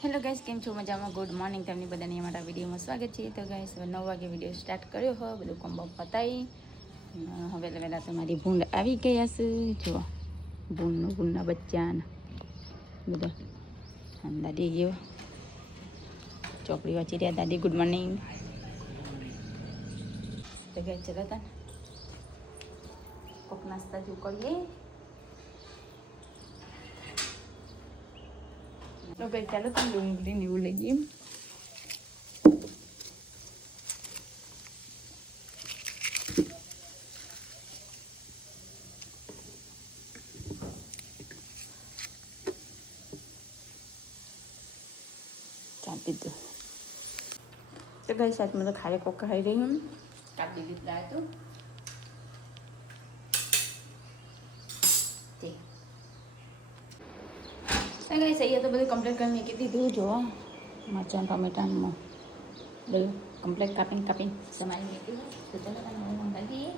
Hello guys, કેમ છો? મજામાં? Good morning. તમને બધાને અમારા વિડીયોમાં સ્વાગત છે. તો ગાઈસ 9 વાગે વિડીયો સ્ટાર્ટ કર્યો હોય, બધું કોમ્બો પતાવી હવે વહેલા તમારી ભૂંડ આવી ગયા છે. જુઓ ભૂંડના બચ્ચા બધા દાદી ગયો ચોકડી વાંચી રહ્યા. દાદી ગુડ મોર્નિંગ. તો ગાઈસ ચલો તા કોક નાસ્તા જો કરીએ. તો ગાઈસ ચાલો તમે ડુંગળીને એવું લઈ જઈએ. तो गाइस आज मतलब खाए को खाई रही हूँ काट दी लाए तो गाइस ये तो બધું કમ્પ્લીટ કરી મૂકી દીધું. જો મરચાં ટમેટાં બધું કમ્પ્લીટ કાપીને સમારી મૂકી. તો ચાલો તમે મંગાવી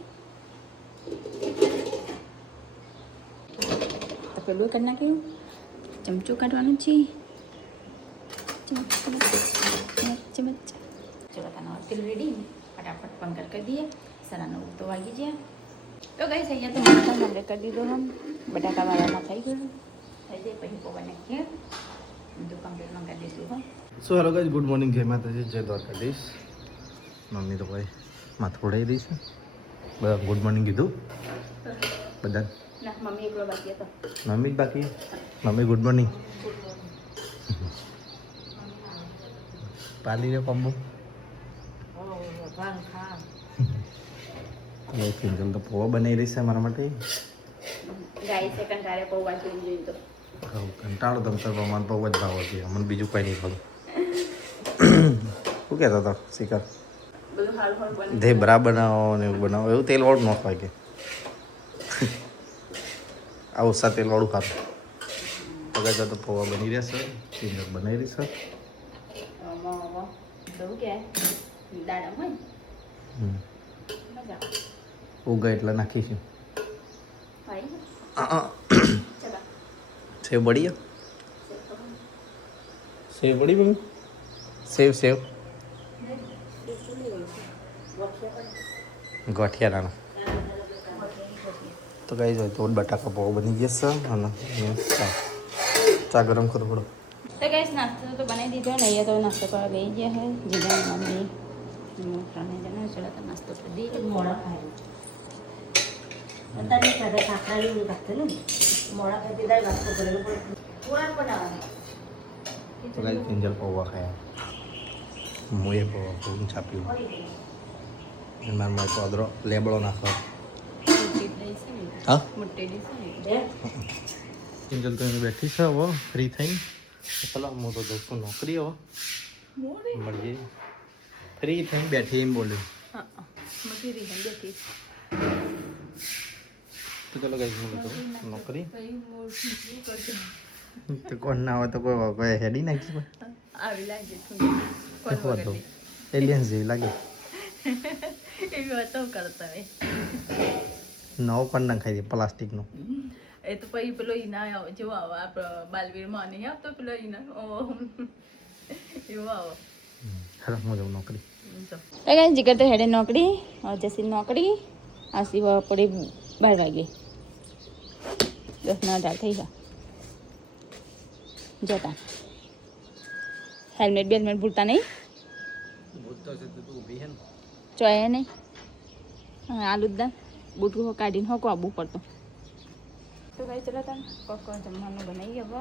તો પેલું કરી નાખ્યું. ચમચું કાઢવાનું છે. चम्मच चलो खाना तेल रेडी फटाफट पंकर कर दिए. सारा 9 तो वागी गया. तो गाइस અહીંયા તો મસાલો આપણે કરી દીધો. हम બટાકા વાળામાં થઈ ગયું થઈ જાય પછી પૌવા નાખીએ બધું કમ્પ્લીટ મંગાવી દઈશું. હા so hello guys, good morning. જય માતાજી, જય દ્વારકાધીશ. મમ્મી તો ભાઈ માથું ઉડાવી દઈ છે. બધા ગુડ મોર્નિંગ કીધું બધા ના મમ્મી એકલો બાકી હતો. મમ્મી જ બાકી. Mummy good morning. પાલી રે પમ્બુ કિંજલ તો પૌવા બનાવી રહી છે મારા માટે. ગાઈસ એ કંટાળે પૌવા જોઈ તો કંટાળો તમ તો મને પૌવા જ ભાવ હતી. મને બીજું કંઈ નહીં ખાવું. શું કહેતો હતો શિખર? બધું હાલ હાલ બને ઢેબરા બનાવો ને એવું બનાવો. એવું તેલવાળું ન ખાય કે આ ઓછા તેલવાળું ખાતું. પગાર તો પૌવા બની રહ્યા છે. કિંજલ બનાવી રહી છે. ઉગા એટલે નાખીશું. સેવ બળી સેવ બળી મમ્મી સેવ સેવ ગોઠિયા નાનો તો કઈ જાય તો બટાકા પાવ બની જશે. અને ચા ગરમ કરો પડો. तो गैस नाश्ता तो बनाई दीधो ने. ये तो नाश्ता कर ले गया है जीजा मम्मी प्राणे जना. चला तो नाश्ता कर दी मोड़ा खाए आता नहीं खाते खाखरा नहीं खाते ना मोड़ा खाते दाई बात को करे पूरा बनावा તો કઈ કિંજલ પૌવા ખાયા. મોએ પૌવા પૂરું છાપ્યું. મારા મારે તો અદરો લેબડો નાખો. હા કિંજલ તો એની બેઠી છે. હવે ફ્રી થઈ ચલો હું તો જઉં છું નોકરી. હવે મળીએ. ફ્રી થઈને બેઠી એમ બોલ્યું. તો ચલો ગઈ હું જઉં નોકરી. તો કોણ ના હોય તો કોઈ હેડી નાખી આવી લાગે બધું એલિયન્સ જેવી લાગે. એવી વાતો કરતા નવો પણ ના ખાઈ દે પ્લાસ્ટિકનો. એ તો પછી પેલો ઈના જેવો આવો આપણે બાલવીરમાં નહીં આવતો પેલો ઈના એવો આવો. હા હું જાઉં નોકરી. જીગર તો હેડે નોકરી और जैसी नौकरी आसी वो पड़े 12 वागे 10:00 થઈ ગયા. જતા હેલ્મેટ બેલ્મેટ ભૂલતા નહીં. ચોય નહીં આલુ દાન બુટું કાઢીને હોકો આવવું પડતો. તો ભાઈ ચલો તમે કોક જમવાનું બનાવી. હવે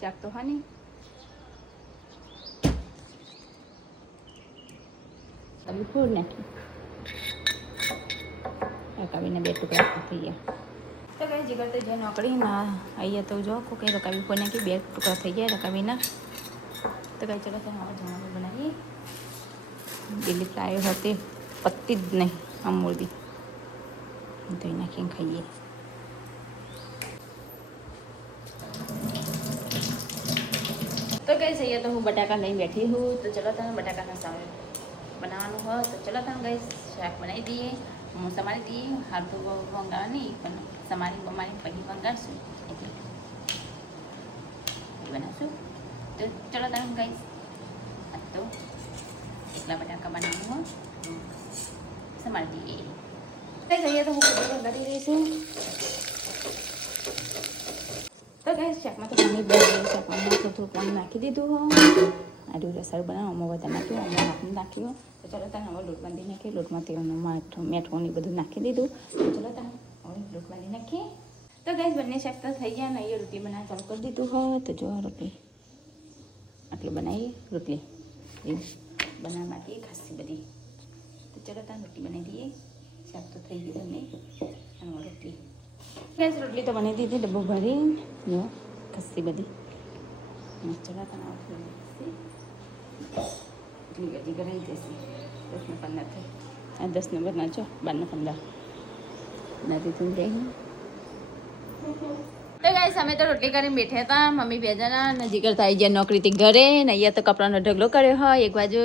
શાક તો હા નહીં તમે ફૂડ નાખી રકાવીને 2 ટુકડા થઈ ગયા. તો કઈ જીગર તો જે નોકરી ના અહીંયા તો જો કોઈ રકાવી ફોન નાખી 2 ટુકડા થઈ ગયા રકાવીના. તો કઈ ચલો તો હવે જમવાનું બનાવીએ. દિલ્હી ફ્રાય હતી પત્તી જ નહીં આમ મૂળદી ધોઈ નાખીને ખાઈએ. તો કઈ જઈએ તો હું બટાકા લઈને બેઠી હું. તો ચલો તમે બટાકાના સામે બનાવવાનું હોય તો ચલો તમે ગઈ શાક બનાવી દઈએ. હું સમારી દઈએ. હાલ તો વંગાવા નહીં પણ સમારી બમારી પછી વંગાડશું એટલે બનાવશું. તો ચલો તમે ગાઈસ આ તો એટલા બટાકા બનાવવું સંભાળી દઈએ. જઈએ તો હું કરી રહીશું. તો ગાઈસ શાકમાં તો પાણી બની શાકમાં થોડું પાણી નાખી દીધું હો. આડું રસાળ બનાવવામાં વધારે નાખ્યું અમે નાખી નાખ્યું. તો ચલો તમે હવે લોટ બાંધી નાખીએ. લોટમાં તેલનું મેઠું ને બધું નાખી દીધું. તો ચલો તમે હવે લોટ બાંધી નાખીએ. તો ગાઈસ બંને શાક તો થઈ ગયા ને અહીંયા રોટલી બનાવવા ચાલુ કરી દીધું હોય. તો જો રોટલી આટલું બનાવીએ રોટલી એવું બનાવવા માટે ખાસી બધી. તો ચલો ત્યાં રોટલી બનાવી દઈએ. શાક તો થઈ ગયું બંને અને રોટલી ગેસ રોટલી તો બનાવી દીધી ડબ્બો ભરીને જો ખાસી બધી ચલો ત્યાં એટલી બધી કરાવી જશે. 10 ને 15 થઈ આ 10 નંબર ના છો 12 ને 15 નથી તું જઈ. તો ગાઈસ અમે તો રોટલી કરીને બેઠા હતા. મમ્મી બે જણા નજીક કરતા આવી ગયા નોકરીથી ઘરે ને અહીંયા તો કપડાનો ઢગલો કર્યો હોય એક બાજુ.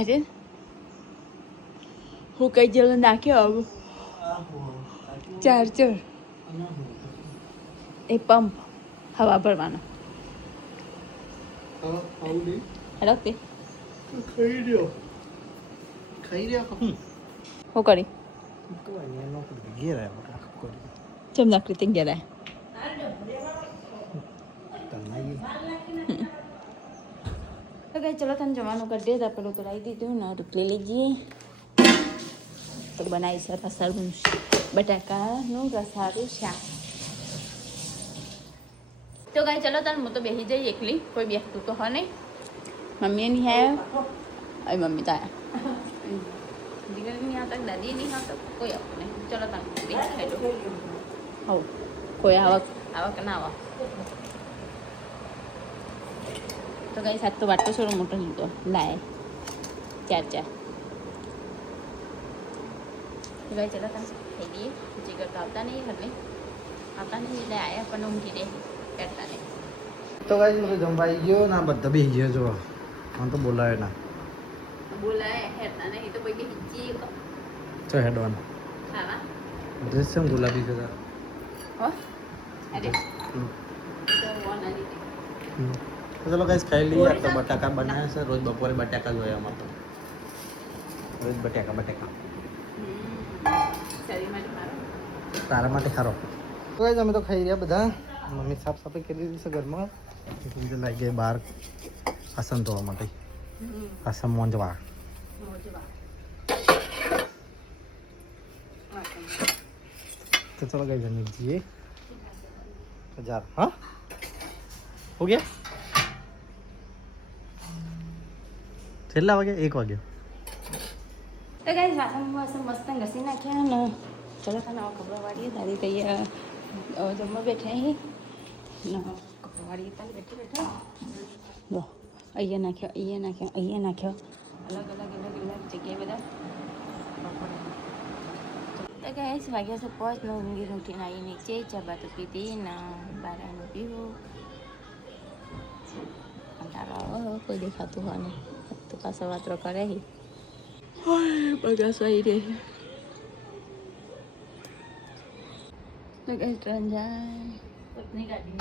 અરે હું કઈ જેલો નાખ્યો આવું ચાર્જર એ પંપ હવા ભરવાનો હેલો તે હું કરી ચમ નકરી તે ગયા તો કઈ ચલો તને જવાનું કરી દે. પેલું તો લાવી દીધું ને રોટલી લઈ જઈએ. તો બનાવી છે રસાળું બટાકાનું રસાળું શાક. તો કાંઈ ચલો તાર હું તો બેસી જઈ એકલી. કોઈ બેસતું તો હોય નહીં. મમ્મીએ નહીં આવ્યા હવે મમ્મી તો આવ્યા જીગર નહીં આવતા દાદી નહીં આવતા કોઈ આવતું નહીં. ચલો તાર બેસી ખાઈ લો. હો કોઈ આવક ના આવા. તો કાંઈ સાત તો વાટકો થોડો મોટો લીધો લાય 4 ગઈ ચલો તમે ખાઈ દઈએ. જીગર તો આવતા નહીં એટલે આવતા નહીં એટલે આવ્યા પણ ઊંઘી દે કરતા નહીં. તો ગાઈસ મને જમવા આવી ગયો ના બધા બેસી ગયા જો મને તો બોલાવે ના બોલાય હેરતા નહીં તો કોઈ હિજી તો હેડવાના ખાવા ડ્રેસ છે ગુલાબી કલર હો અરે તો વોના ની તો ચલો ગાઈસ ખાઈ લઈએ. આ તો બટાકા બનાવ્યા છે. રોજ બપોરે બટાકા જ હોય આમાં તો રોજ બટાકા શરીર માટે મારો તારા માટે સારો. તો ગાઈસ અમે તો ખાઈ રહ્યા બધા. મમ્મી સાફ સફાઈ કરી દીધી છે ઘરમાં. એટલે લાગી ગઈ બહાર આસન ધોવા માટે. આસન મોંજવા तो चलो गई जमीन जी 1000 हाँ हो गया छेल्ला वागे 1 वागे. તો ગાઈસ વાસણ મસ્ત ઘસી નાખ્યા ને ચલો તને કપડાં વાળીએ. દાદી તૈયાર જમવા બેઠા અહીં ને કપડાં વાળીએ તારે બેઠા જો અહીંયા નાખ્યો અલગ જગ્યાએ બધા. તો ગાઈસ વાગ્યા છે 5 ને ઊંઘી ઉઠીને આવી નીચે ચા બા તો પીધી ને બહાર આવીને પીવું. કંટાળો કોઈ દેખાતું હોય નહીં તો પાછા વાતરો કરે બગાસ આવી રહી. તો કઈ ટ્રેન જાય પત્ની ગાડી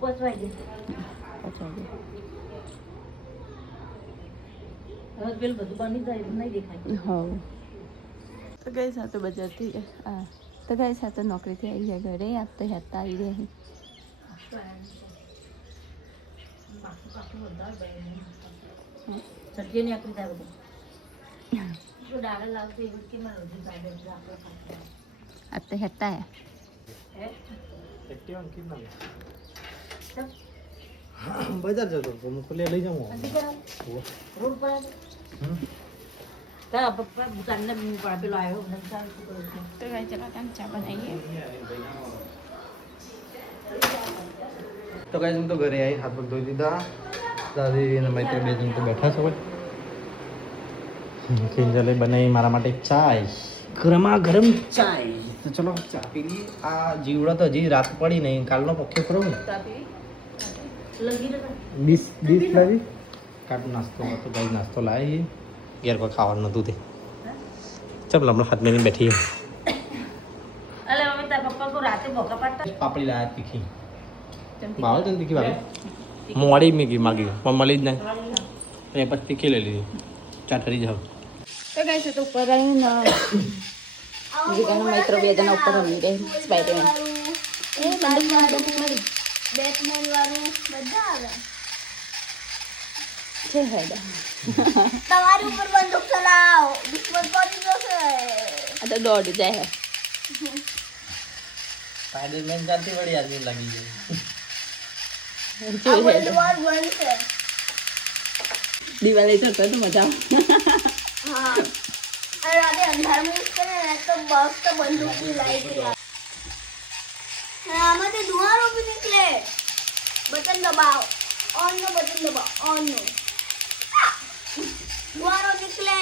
પહોંચવાઈ ગઈ હવે બધું બની જાય નહીં દેખાય. હા તો ગઈ સાથે બજારથી તો ગઈ સાથે નોકરીથી આવી ગયા ઘરે. આજ તો હેતા આવી રહી. સબ્જી આપી જાય આજ તો હેતા બજાર જતો તો હું ખુલે લઈ જાઉં રોડ પર દુકાનને પેલો આવ્યો તો ભાઈ ચલો તમે ચા બનાવીએ. તો ગાઈસ હું તો ઘરે આવી હાથ પગ ધોઈ દીધા. દાદી અને મૈત્ર બે જણ તો બેઠા છો ભાઈ. કિંજલે બનાવી મારા માટે ચાય ગરમા ગરમ ચાય. તો ચલો ચા પી લઈએ. આ જીવડો તો હજી રાત પડી નહીં કાલનો પખ્યો ખરો ને 20 લાવી કાટ નાસ્તો તો ગાઈસ નાસ્તો લાવી ઘેર કોઈ ખાવાનું નહોતું તે. ચાલ હમણાં હાથ મેળીને બેઠી અલે હવે પાપડી લાયા તીખી ભાવે તને તીખી ભાવે મોડી મેગી માગી પણ મળી જ નહીં એ પછી તીખી લઈ લીધી ચાટરી જાવ તો ગાઈસ તો ઉપર આવીને જીગાના મિત્રો બે જણા ઉપર રમી રહે સ્પાઈડરમેન એ બંદૂક મારી બેટમેન વાળું બધા આવે છે હેડા તમારી ઉપર બંદૂક ચલાવો દુશ્મન પડી જશે આ તો દોડ જાય સ્પાઈડરમેન ચાલતી વળી આદમી લાગી જાય આ વર્લ્ડ વોર બનશે દિવાળી ચડતો તો મજા હા અને રાતે અંધારામાં યુઝ કરે ને તો મસ્ત બંદૂકની લાઈટ આવે આમાંથી ધુવારો બી નીકળે બટન દબાવો ઓન નો બટન દબાવો ઓન નો ધુવારો નીકળે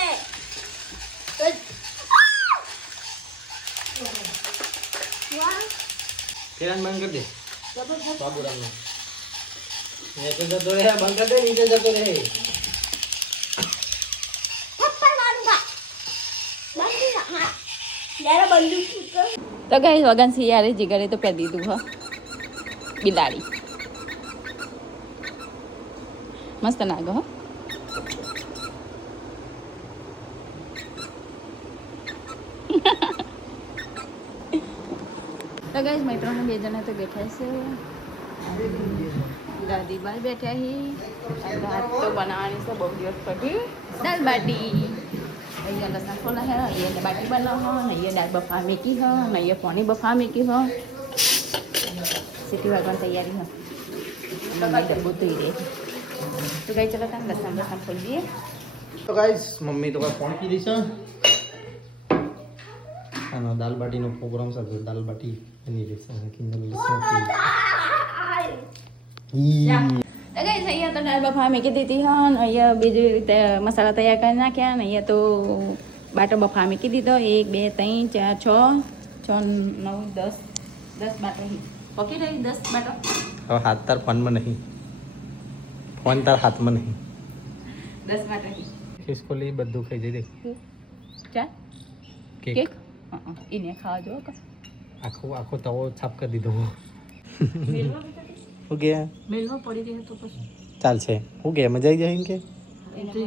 ધુવારો કિરણ બંધ કરી દે બાબુરામનો નીચે જતો રહે બંધ કરી દે નીચે જતો રહે પપ્પા મારુંગા બાકી હા જરા બંદૂક નીકળ તો ગાઈસ વગન સિયારે જીગરે તો પહેરી દીધું હો બિલાડી મસ્ત લાગે હો તો ગાઈસ મિત્રોને બે જણા તો બેઠા છે દાદી બહાર બેઠા હી ભાત તો બનાવવાની છે બહુ દિવસ પછી દાલ બાટી અહીંયા લસણ ફોલા હે અહીંયા બાટી બનાવો અહીંયા દાળ બફા મેકી હો અહીંયા પાણી બફા મેકી હો સીટી વાગવાની તૈયારી હો મમ્મી ડબ્બો ધોઈ દે તો ગઈ ચલો તમે લસણ ફોલી દઈએ તો ગાઈસ મમ્મી તો ફોન કીધી છે આનો દાલ બાટીનો પ્રોગ્રામ છે દાલ બાટી એની રેસીપી કિંમત લસણ તો ગાઈસ અહીંયા તો દાળ બફા મેકી દીધી હો ને અહીંયા બીજી રીતે મસાલા તૈયાર કરી નાખ્યા ને અહીંયા તો બાટો બફા મેકી દીધો 1 2 3 4 5 6 9 10 બાટો પકી રહી 10 બાટો હવે હાથ તાર ફોનમાં નહીં ફોન તાર હાથમાં નહીં 10 બાટો ખિસકોલી બધું ખાઈ જઈ દે ચા કેક કેક એને ખાવા જો આખો તવો સાફ કરી દીધો હું ગયા મેલમાં પડી રહે તો પછી ચાલશે હું ગયા મજા આવી જાય એમ કે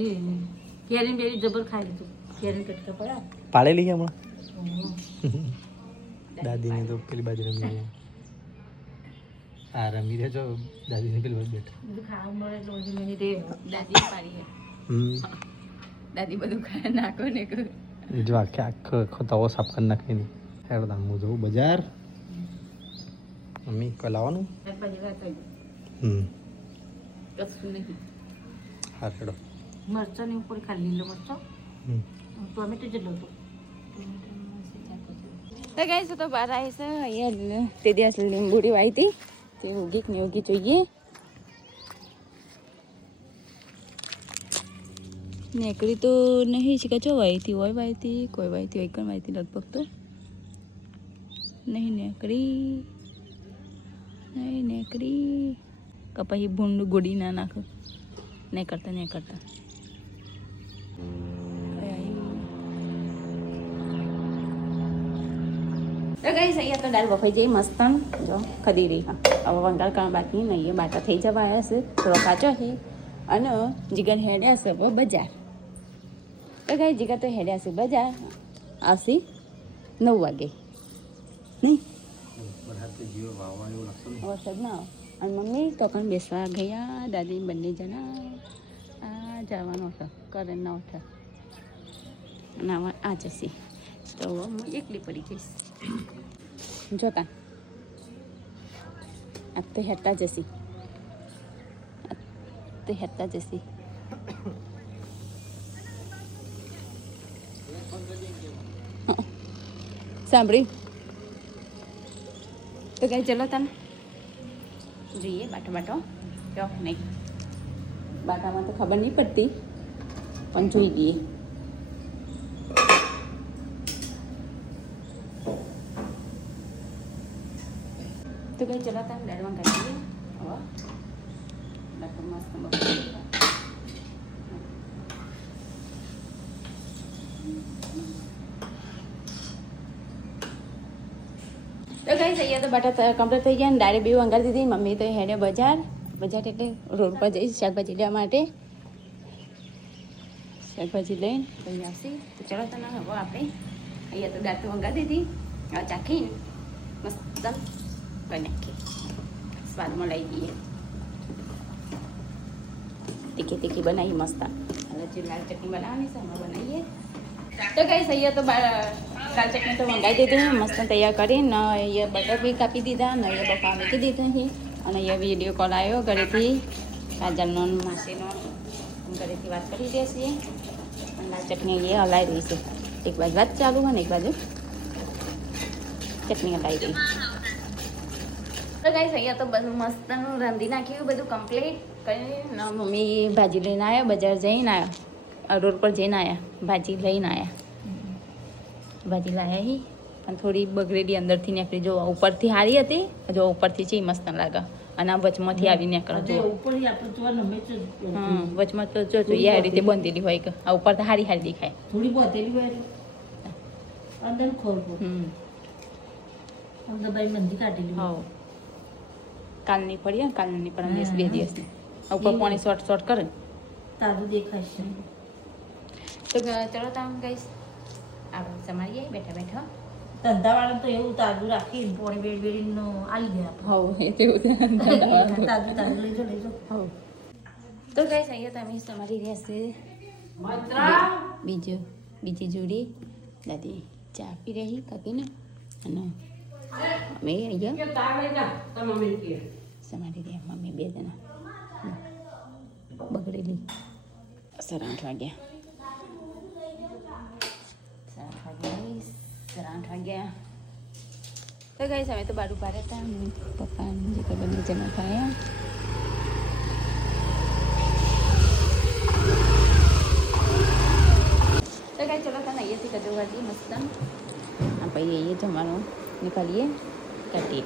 કેરીન બેરી જબર ખાઈ લીધું કેરીન કટકા પડ્યા પાડેલી ગયા હમણાં દાદીને તો પેલી બાજુ રમી આ રમી રહે જો દાદીને પેલી બાજુ બેઠા બધું ખાવા મળે એટલે ઓછી મને રે દાદી પાડી હે દાદી બધું ખાય નાખો ને જો આખો તવો સાફ કરી નાખી નહીં હેડો હું જવું બજાર મમ્મી કોઈ લાવવાનું કશું નહીં હા હેડો મરચાની ઉપર ખાલી લીલો મરચો ટોમેટો જેટલો હતો તો ગાઈસ તો બહાર આવી છે અહીંયા તે દિવસ લીંબુડી વાવી હતી તે ઉગી ને ઉગી જોઈએ નેકડી તો નહીં છે કચો વાવી હતી હોય વાવી હતી કોઈ વાવી હતી એક વાવી હતી લગભગ તો નહીં નેકડી કપાઈ ભૂંડ ગોડી ના નાખો નહીં કરતા તો ગાઈસ અહીંયા તો દાળ બફાઈ જઈ મસ્ત જો ખદી રહી હા હવે વંગાળ કરવા બાકી નહીં અહીંયા બાટા થઈ જવા આવ્યા છે થોડો કાચો છે અને જીગર હેડ્યા છે બજાર તો ગાઈસ જીગર તો હેડ્યા છે બજાર આવશે 9 વાગે નહીં વરસાદ ના આવે અને મમ્મી તો પણ બેસવા ગયા દાદી બંને જણા આ જવાનો હતો કરે ના ઉઠે અને આ જશે તો હું એકલી પડી જઈશ જોતા આ તો હેરતા જશે સાંભળી તો કઈ ચલો તને જોઈએ બાટો જો નહીં બાટામાં તો ખબર નહીં પડતી પણ જોઈ દઈએ તો કઈ ચલો તને લેડમાં કરી દઈએ હવે બાટો મસ્ત તો કઈ અહીંયા તો બટાટા કમ્પ્લીટ થઈ ગયા ને ડાયરેક્ટ બી વંગારી દીધી. મમ્મી તો હેડે બજાર એટલે રોડ પર જઈશ શાકભાજી લેવા માટે. શાકભાજી લઈને પછી આવશે. તો ચલો તને હવે આપણે અહીંયા તો દાળ તો વંગારી દીધી. હવે ચાખીને મસ્ત કરી નાખીએ. સ્વાદમાં લઈ દઈએ. તીખી બનાવી મસ્ત. અને જે લાલ ચટણી બનાવવાની છે એમાં બનાવીએ. તો કઈ અહીંયા તો લાલ ચટણી તો મંગાવી દીધી મસ્ત તૈયાર કરીને. અહીંયા બટર બી કાપી દીધા ને અહીંયા બફા મૂકી દીધું છે. અને અહીંયા વિડીયો કોલ આવ્યો ઘરેથી કાજલનો માસીનો. ઘરેથી વાત કરી દે છીએ. અને લાલ ચટણી અહીંયા હલાવી રહી છે. એક બાજુ વાત ચાલુ હોય ને એક બાજુ ચટણી હલાવી રહી. તો ગાઈસ અહીંયા તો બધું મસ્તનું રાંધી નાખ્યું બધું કમ્પ્લીટ કરીને. મમ્મી ભાજી લઈને આવ્યા બજાર જઈને આવ્યા રોડ પર જઈને આવ્યા ભાજી લઈને આવ્યા. ભાજી લાવ્યા હી પણ થોડી બગડેલી અંદરથી નીકળી જો ઉપરથી સારી હતી જો ઉપરથી છે મસ્ત લાગે અને આ વચમાંથી આવી નીકળે જો વચમાં તો જો એ રીતે બંધેલી હોય કે આ ઉપર તો સારી દેખાય થોડી બોતેલી હોય અંદર ખોલ અંદર ભાઈ મંદી કાઢેલી હા કાલની પડી ને કાલની પણ દિવસ 2 દિવસની ઉપર પાણી શોર્ટ કરે તાજું દેખાશે. તો ચલો તમે ગઈશ આપણે સમારીએ બેઠા ધંધાવાળા તો એવું તાજું રાખીને પોણી બેડીનો આલી દે આપણે. હવ એ તેવું તાજું લઈજો હવ તો ગઈશ અહીંયા તમે સમારી રહ્યા છે બીજી જોડી દાદી ચા પી રહી કાકીને અને અમે અહીંયા સમારી રહ્યા મમ્મી 2 જણા બગડેલી 8:30 વાગ્યા 8:30 વાગ્યા. તો ગઈ અમે તો બારું પાડ્યા હતા પપ્પા જે કઈ બંને જણા ખાયા. તો કઈ ચલો તને અહીંયાથી કદો વાગી મસ્ત આ પછી અહીંયા જમવાનું નીકળીએ કાઢીએ.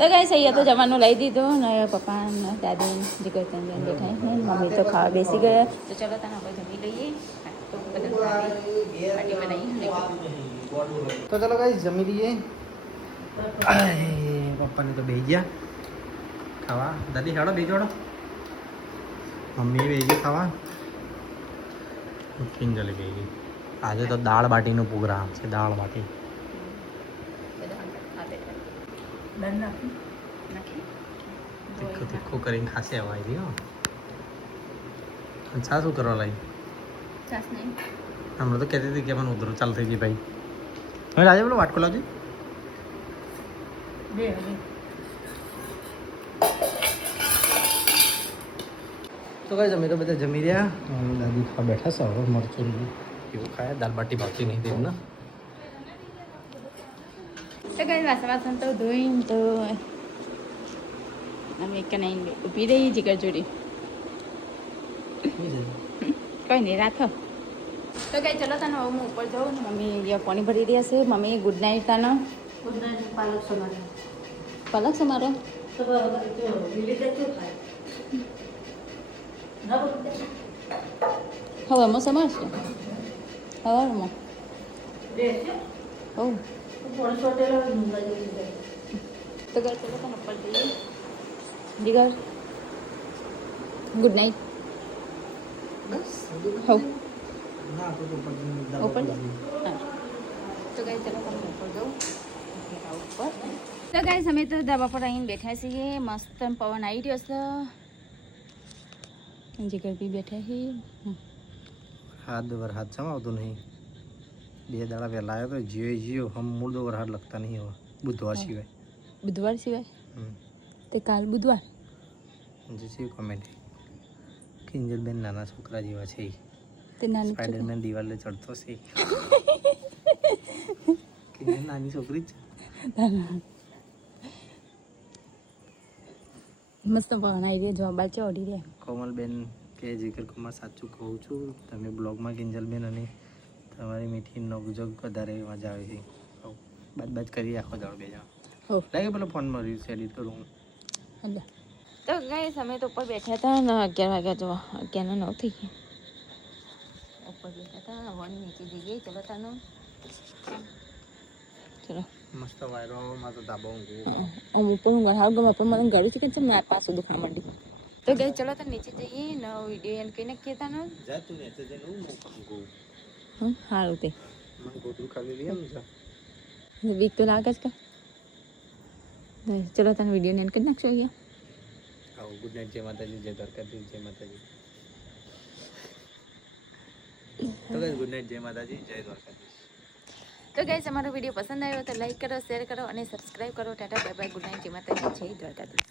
તો ગાઈસ અહીંયા તો જમવાનું લઈ દીધું ને પપ્પા ને દાદી જીગર તંજન બેઠા ને મમ્મી તો ખાવા બેસી ગયા. તો ચલો તને આપણે જમી લઈએ તો બધું પાર્ટી બનાવી. તો ચલો ગાઈસ જમી લઈએ. પપ્પાને તો બેસી ગયા ખાવા. દાદી ખાડો બે જોડો મમ્મી બેસી ગઈ ખાવા. કિંજલે બેસી ગઈ. આજે તો દાળ બાટીનો પ્રોગ્રામ છે. દાળ બાટી તીખું કરીને ખાશે હવાઈ રહ્યો. છા શું કરવા લાવી હમણાં તો કહેતી હતી કે મને ઉધરો ચાલુ થઈ ગઈ ભાઈ. હવે આજે પેલો વાટકો લાવજો. તો કઈ જમી તો બધા જમી રહ્યા. દાદી ખાવા બેઠા છે. હવે મરચું એવું ખાય. દાળ બાટી ભાવતી નહીં તેમને. તો કઈ વાસણ તો ધોઈને તો અમે કનાઈને ઊભી રહી જીગર જોડી. કોઈ નહીં રાખો. તો કઈ ચલો તને હવે હું ઉપર જાઉં ને મમ્મી અહીંયા પાણી ભરી રહ્યા છે. મમ્મી ગુડ નાઇટ તાનો. પાલક સમારે પલક છે મારો તો બરાબર જો લીલી દે ખાય ના બોલતે હવામાં સમારશે હવામાં દેશે હો. પોણ છોટેલા નુંગા જેવી છે. તો કઈ ચલો તને ઉપર જઈએ જીગર ગુડ નાઇટ. બસ હો ના તો ઉપર હા. તો કઈ ચલો તમે ઉપર જાઉં ઉપર. તો ગાઈસ અમે તો ધાબા પર આવીને બેઠા છીએ. મસ્ત પવન આવી રહ્યો છે. જીગર બી બેઠા છીએ. હાથ વરસાદ છે આવતું નહીં. 2 દાડા પહેલા આવ્યો તો જીઓ હમ મૂળ દો વરસાદ લગતા નહીં હવે બુધવાર સિવાય. બુધવાર સિવાય તે કાલ બુધવાર જે છે કોમેન્ટ કિંજલબેન નાના છોકરા જેવા છે. તે નાની સ્પાઈડરમેન દિવાલે ચડતો છે. કિંજલ નાની છોકરી જ છે. મસ્ત પવન આવી રહ્યો. જવાબ બાલ ચડી રહ્યા. કોમલબેન કે જીગર કુમાર સાચું કહું છું તમે બ્લોગમાં કિંજલબેન અને તમારી મીઠી નોકઝોક વધારે મજા આવે છે. બાદ કરી રાખો જાઓ 2 જણા. હો લાગે પેલો ફોનમાં રીલ્સ એડિટ કરું હું. હલો તો ગાઈસ અમે તો ઉપર બેઠા હતા ને 11 વાગ્યા જો 11:09 થઈ ગયા ઉપર બેઠા હતા વન નીચે જઈએ ચલો તાનો ચલો મસ્ત વાયરો માં તો ધાબો ઊંઘું. આમ ઉપર હું હાવ ગમે પણ મને ગળું છે કે છે મારા પાછું દુખવા માંડી તો ગાઈસ ચલો તો નીચે જઈએ ને વિડીયો એન્ડ કરીને કહેતા ને જા તું ને જઈને હું ઊંઘું. સારું તે મને ગોદડું ખાલી લઈ આવ જા. બીક તો લાગે જ કે ચલો તને વિડીયો એન્ડ કરી નાખશો અહીંયા આવો ગુડ નાઇટ જય માતાજી જય દ્વારકાધીશ જય માતાજી. તો ગાઈસ ગુડ નાઇટ જય માતાજી જય દ્વારકાધીશ. તો ગાઈસ અમારો વિડીયો પસંદ આવ્યો તો લાઈક કરો શેર કરો અને સબસ્ક્રાઇબ કરો Tata bye bye good night જય માતાજી જય દ્વારકાધીશ.